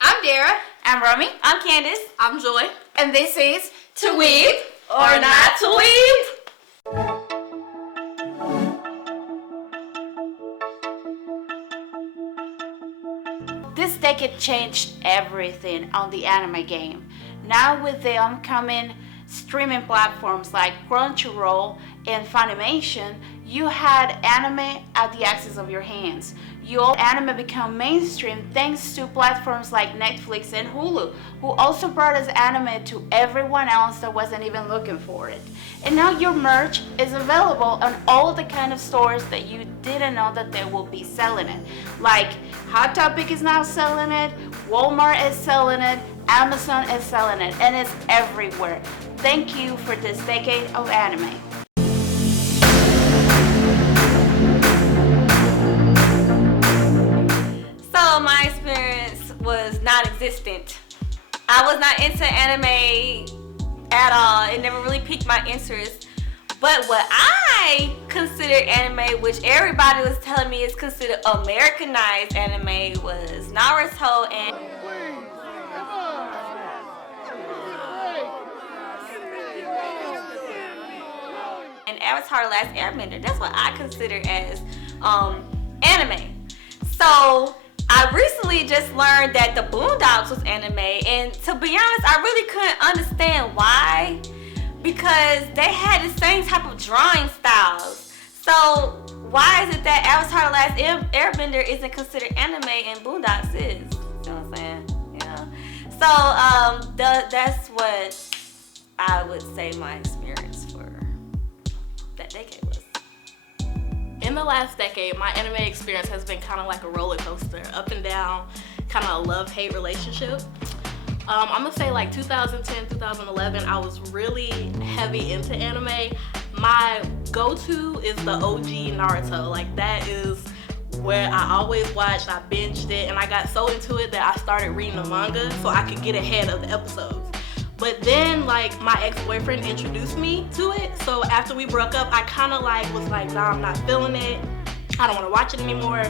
I'm Dara. I'm Romy. I'm Candace. I'm Joy. And this is To Weeb or Not to Weeb. This decade changed everything on the anime game. Now with the upcoming streaming platforms like Crunchyroll and Funimation, you had anime at the access of your hands. Anime become mainstream thanks to platforms like Netflix and Hulu, who also brought us anime to everyone else that wasn't even looking for it. And now your merch is available on all the kind of stores that you didn't know that they will be selling it. Like Hot Topic is now selling it, Walmart is selling it, Amazon is selling it, and it's everywhere. Thank you for this decade of anime. So my experience was non-existent. I was not into anime at all. It never really piqued my interest. But what I considered anime, which everybody was telling me is considered Americanized anime, was Naruto and Avatar: The Last Airbender. That's what I consider as anime. So I recently just learned that the Boondocks was anime, and to be honest, I really couldn't understand why, because they had the same type of drawing styles. So why is it that Avatar: The Last Airbender isn't considered anime and Boondocks is? You know what I'm saying? Yeah. So that's what I would say my experience for that decade was. In the last decade, my anime experience has been kind of like a roller coaster, up and down, kind of a love-hate relationship. I'm gonna say like 2010, 2011, I was really heavy into anime. My go-to is the OG Naruto. Like that is where I always watched. I binged it, and I got so into it that I started reading the manga so I could get ahead of the episodes. But then like my ex-boyfriend introduced me to it, so after we broke up, I kind of like was like, nah, I'm not feeling it. I don't want to watch it anymore.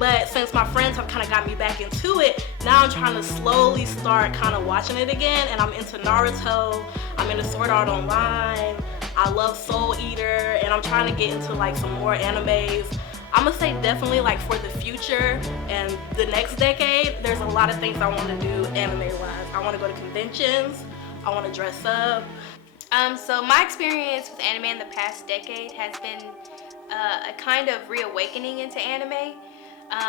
But since my friends have kind of got me back into it, now I'm trying to slowly start kind of watching it again, and I'm into Naruto, I'm into Sword Art Online, I love Soul Eater, and I'm trying to get into like some more animes. I'm gonna say definitely like for the future and the next decade, there's a lot of things I want to do anime-wise. I want to go to conventions, I want to dress up. So my experience with anime in the past decade has been a kind of reawakening into anime.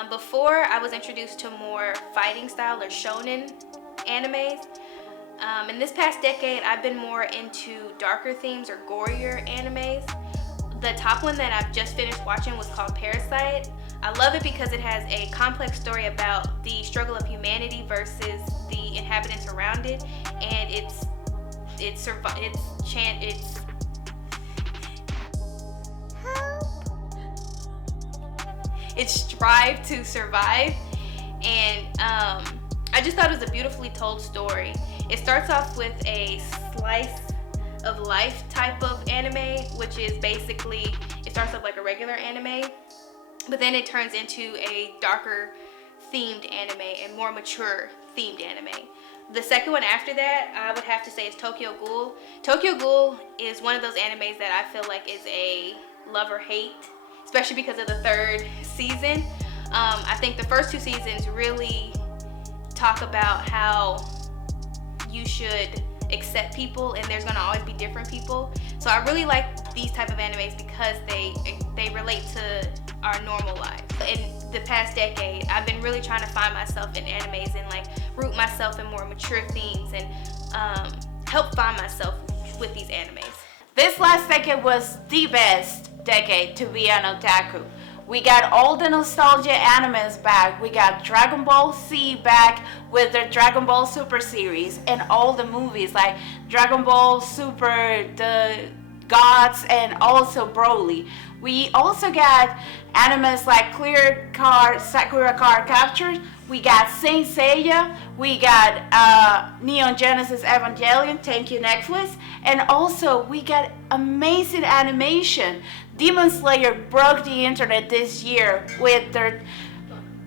Before, I was introduced to more fighting style or shonen animes. In this past decade, I've been more into darker themes or gorier animes. The top one that I've just finished watching was called Parasite. I love it because it has a complex story about the struggle of humanity versus the inhabitants around it, and it's strive to survive, and I just thought it was a beautifully told story. It starts off with a slice of life type of anime, which is basically, it starts off like a regular anime, but then it turns into a darker themed anime and more mature themed anime. The second one after that, I would have to say, is Tokyo Ghoul. Tokyo Ghoul is one of those animes that I feel like is a love or hate, especially because of the third season. I think the first two seasons really talk about how you should accept people, and there's gonna always be different people. So I really like these type of animes because they relate to our normal lives. In the past decade, I've been really trying to find myself in animes and like root myself in more mature themes and help find myself with these animes. This last decade was the best decade to be an otaku. We got all the nostalgia animes back. We got Dragon Ball Z back with the Dragon Ball Super series and all the movies like Dragon Ball Super, the Gods, and also Broly. We also got animes like Clear Card, Sakura Card Captors. We got Saint Seiya. We got Neon Genesis Evangelion. Thank you, Netflix. And also we got amazing animation. Demon Slayer broke the internet this year with their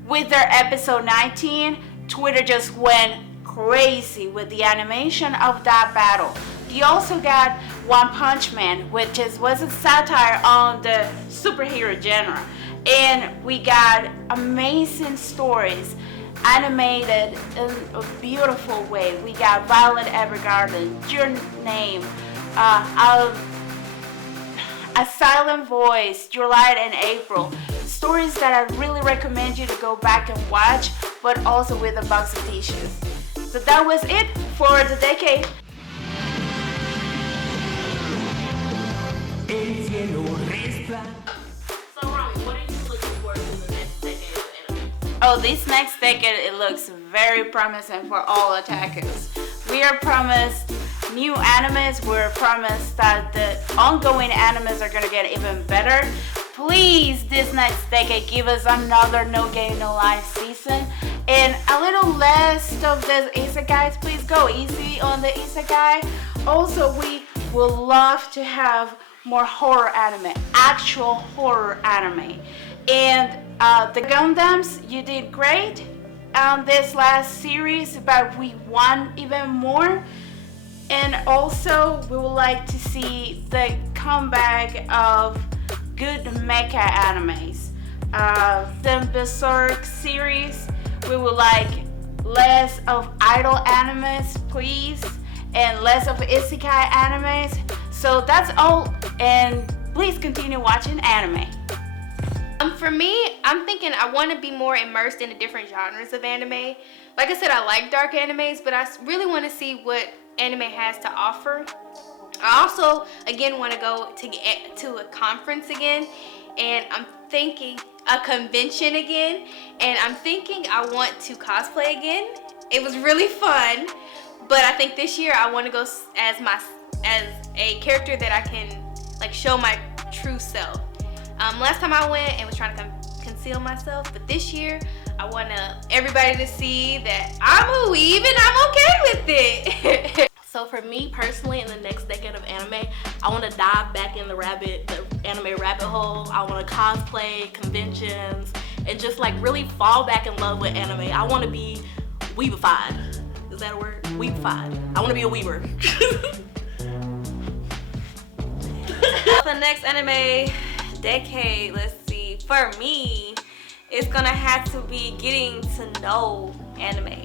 episode 19. Twitter just went crazy with the animation of that battle. You also got One Punch Man, which was a satire on the superhero genre. And we got amazing stories animated in a beautiful way. We got Violet Evergarden, Your Name, A Silent Voice, July and April. Stories that I really recommend you to go back and watch, but also with a box of tissues. So that was it for the decade. So Rami, what are you looking forward to the next decade of anime? Oh, this next decade, it looks very promising for all otakus. We are promised new animes. We're promised that the ongoing animes are gonna get even better. Please, this next decade, give us another No Game No Life season and a little less of the isekais. Please go easy on the isekai. Also, we would love to have more horror anime, actual horror anime. And the Gundams, you did great on this last series, but we want even more. And also, we would like to see the comeback of good mecha animes. The Berserk series, we would like less of idol animes, please, and less of isekai animes. So that's all, and please continue watching anime. For me, I'm thinking I want to be more immersed in the different genres of anime. Like I said, I like dark animes, but I really want to see what anime has to offer. I also, again, want to go to a conference again, and I'm thinking a convention again, and I'm thinking I want to cosplay again. It was really fun, but I think this year I want to go as a character that I can like show my true self. Last time I went and was trying to conceal myself, but this year I want everybody to see that I'm a weeb and I'm okay with it. So for me personally, in the next decade of anime, I want to dive back in the anime rabbit hole. I want to cosplay, conventions, and just like really fall back in love with anime. I want to be weebified. Is that a word? Weebified. I want to be a weaver. For the next anime decade, let's see. For me, it's gonna have to be getting to know anime.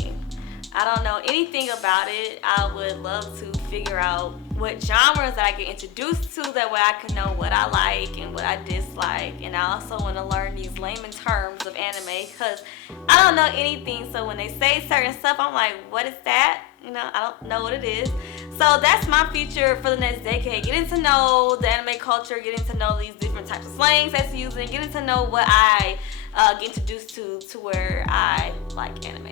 I don't know anything about it. I would love to figure out what genres that I get introduced to, that way I can know what I like and what I dislike. And I also want to learn these layman terms of anime, because I don't know anything. So when they say certain stuff, I'm like, what is that? You know, I don't know what it is. So that's my future for the next decade. Getting to know the anime culture, getting to know these different types of slangs that's used, and getting to know what I get introduced to where I like anime.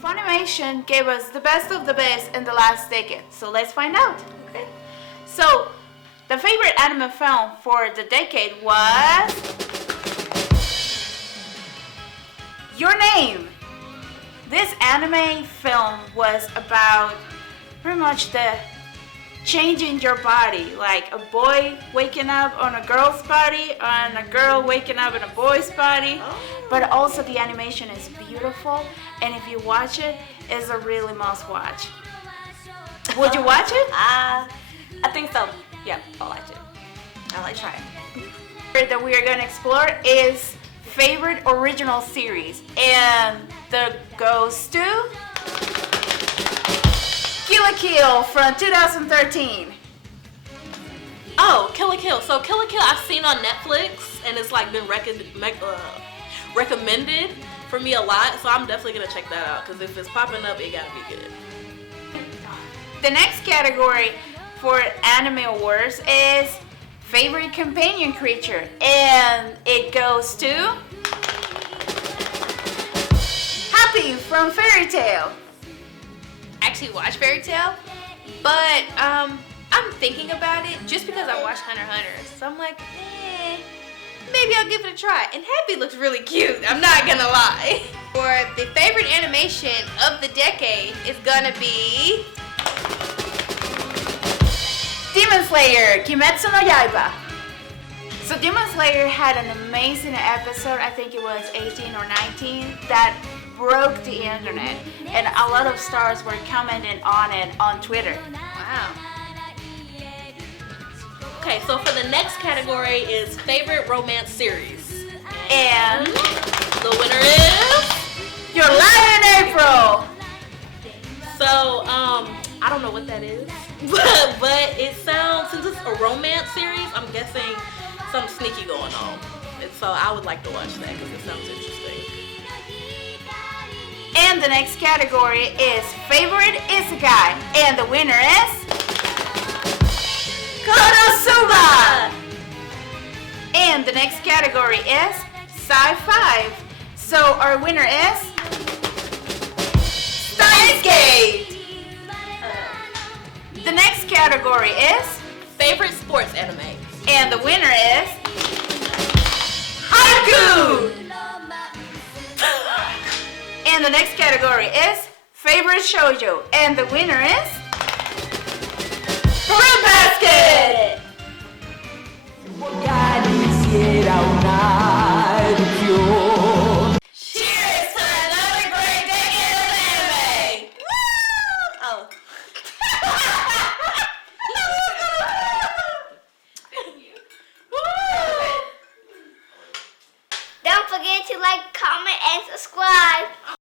Funimation gave us the best of the best in the last decade, so let's find out. Okay. So, the favorite anime film for the decade was Your Name. This anime film was about pretty much the changing your body, like a boy waking up on a girl's body and a girl waking up in a boy's body. But also the animation is beautiful, and if you watch it, it's a really must watch. Would you watch it? I think so. Yeah, I'll watch it. I like trying. That we are going to explore is favorite original series, and the goes to Kill la Kill from 2013. Oh, Kill la Kill. So Kill la Kill I've seen on Netflix, and it's like been recommended for me a lot, so I'm definitely gonna check that out, because if it's popping up, it gotta be good. The next category for Anime Awards is favorite companion creature, and it goes to Happy from Fairy Tail. Actually watch Fairy Tail, but I'm thinking about it just because I watched Hunter x Hunter. So I'm like, maybe I'll give it a try. And Happy looks really cute, I'm not gonna lie. For the favorite animation of the decade is gonna be Demon Slayer, Kimetsu no Yaiba. So Demon Slayer had an amazing episode, I think it was 18 or 19, that broke the internet. And a lot of stars were commenting on it on Twitter. Wow. Okay, so for the next category is favorite romance series. And The winner is... Your Lie in April! So, I don't know what that is, but it sounds, since it's a romance series, I'm guessing something sneaky going on. And so I would like to watch that because it sounds interesting. And the next category is Favorite Isekai. And the winner is... KonoSuba! And the next category is Sci-Fi. So our winner is... Steins. The next category is... Favorite sports anime. And the winner is... Haikyu! And the next category is Favorite Shoujo. And the winner is... Fruit Basket! Cheers to another great decade of anime! Woo! Oh. Don't forget to like, comment, and subscribe.